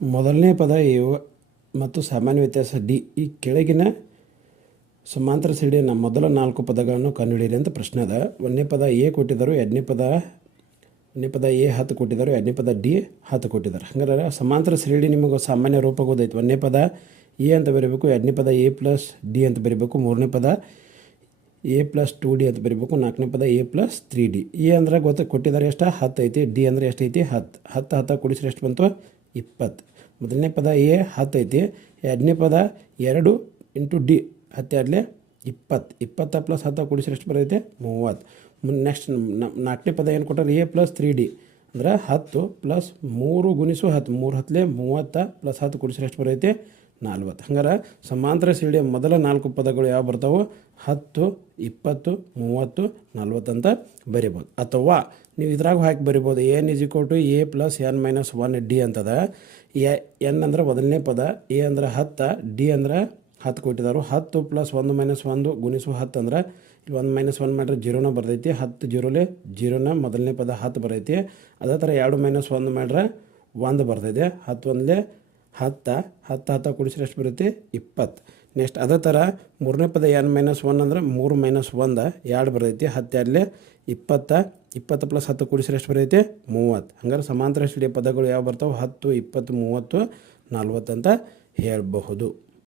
ಮೊದಲನೇ ಪದ ಎ ಮತ್ತು ಸಾಮಾನ್ಯ ವ್ಯತ್ಯಾಸ ಡಿ. ಈ ಕೆಳಗಿನ ಸಮಾಂತರ ಶ್ರೇಣಿಯ ಮೊದಲ 4 ಪದಗಳನ್ನು ಕಂಡುಹಿಡಿಯಿರಿ ಅಂತ ಪ್ರಶ್ನೆ ಅದ. ಒಂದನೇ ಪದ ಎ ಕೊಟ್ಟಿದ್ದರು, ಒಂದನೇ ಪದ ಎ 10 ಕೊಟ್ಟಿದ್ದರು, ಎರಡನೇ ಪದ ಡಿ 10 ಕೊಟ್ಟಿದ್ದಾರೆ. ಹಂಗಾರೆ ಸಮಾಂತರ ಶ್ರೇಣಿ ನಿಮಗೆ ಸಾಮಾನ್ಯ ರೂಪ ಗೊತ್ತೈತೆ. ಒಂದನೇ ಪದ ಎ ಅಂತ ಬರೀಬೇಕು, ಎರಡನೇ ಪದ ಎ ಪ್ಲಸ್ ಡಿ ಅಂತ ಬರೀಬೇಕು, ಮೂರನೇ ಪದ ಎ ಪ್ಲಸ್ 2D ಅಂತ ಬರೀಬೇಕು, ನಾಲ್ಕನೇ ಪದ ಎ ಪ್ಲಸ್ 3D. ಎ ಅಂದ್ರೆ ಕೊಟ್ಟಿದ್ದಾರೆ ಎಷ್ಟು 10 ಐತಿ, ಡಿ ಅಂದರೆ ಎಷ್ಟೈತಿ 10. 10 ಕೂಡಿಸಿದ್ರೆ ಎಷ್ಟು ಬಂತು 20. ಮೊದಲನೇ ಪದ ಎ 10 ಐತಿ, ಎರಡನೇ ಪದ 2 ಇಂಟು ಡಿ 10 ಎರಡಲೇ 20. 20 ಪ್ಲಸ್ 10 ಕೂಡಿಸಿದ್ರೆ ಎಷ್ಟು ಬರೈತೆ 30. ನೆಕ್ಸ್ಟ್ ನಾಲ್ಕನೇ ಪದ ಏನು ಕೊಟ್ಟಾರೆ ಎ ಪ್ಲಸ್ 3D ಅಂದ್ರೆ 10 ಪ್ಲಸ್ 3 ಗುಣಿಸು 10, 3 10ಲೇ 30 ಪ್ಲಸ್ 10 ಕೂಡಿಸಿದ್ರೆ ಎಷ್ಟು ಬರೈತೆ 40. ಹಂಗಾರೆ ಸಮಾಂತರ ಶ್ರೇಣಿಯ ಮೊದಲ 4 ಪದಗಳು ಯಾವ ಬರ್ತಾವೆ 10, 20, 30, 40 ಅಂತ ಬರಿಬೋದು. ಅಥವಾ ನೀವು ಇದ್ರಾಗ ಹಾಕಿ ಬರಿಬೋದು n is equal to a plus n minus 1D ಅಂತದ. ಎನ್ ಅಂದ್ರೆ ಮೊದಲನೇ ಪದ, ಎ ಅಂದ್ರೆ 10, ಡಿ ಅಂದ್ರೆ 10 ಕೊಟ್ಟಿದ್ದಾರೆ. 10 ಪ್ಲಸ್ 1 ಮೈನಸ್ 1 ಗುಣಿಸು 10 ಅಂದ್ರೆ ಇಲ್ಲಿ 1 ಮೈನಸ್ 1 ಮಾಡಿದ್ರೆ 0ನ ಬರ್ತೈತಿ. 10 0ಲೇ 0ನ ಮೊದಲನೇ ಪದ 10 ಬರ್ತೈತಿ. ಅದೇ ಥರ 2 ಮೈನಸ್ 1 ಮಾಡಿದ್ರೆ 1 ಬರ್ತೈತೆ. 10 1ಲೇ 10, 10 ಕೂಡಿಸಿದ್ರೆ ಎಷ್ಟು ಬರುತ್ತೆ 20. ನೆಕ್ಸ್ಟ್ ಅದೇ ಥರ ಮೂರನೇ ಪದ ಎನ್ ಮೈನಸ್ 1 ಅಂದ್ರೆ 3 ಮೈನಸ್ 1 2 ಬರ್ತೈತಿ. 10 2ಲೇ 20, 20 ಪ್ಲಸ್ 10 ಕೂಡಿಸಿದ್ರೆ ಎಷ್ಟು ಬರ್ತೈತೆ 30. ಹಂಗಾರೆ ಸಮಾಂತರ ಶ್ರೇಣಿಯ ಪದಗಳು ಯಾವ ಬರ್ತಾವೆ 10, 20, 30, 40 ಅಂತ ಹೇಳಬಹುದು.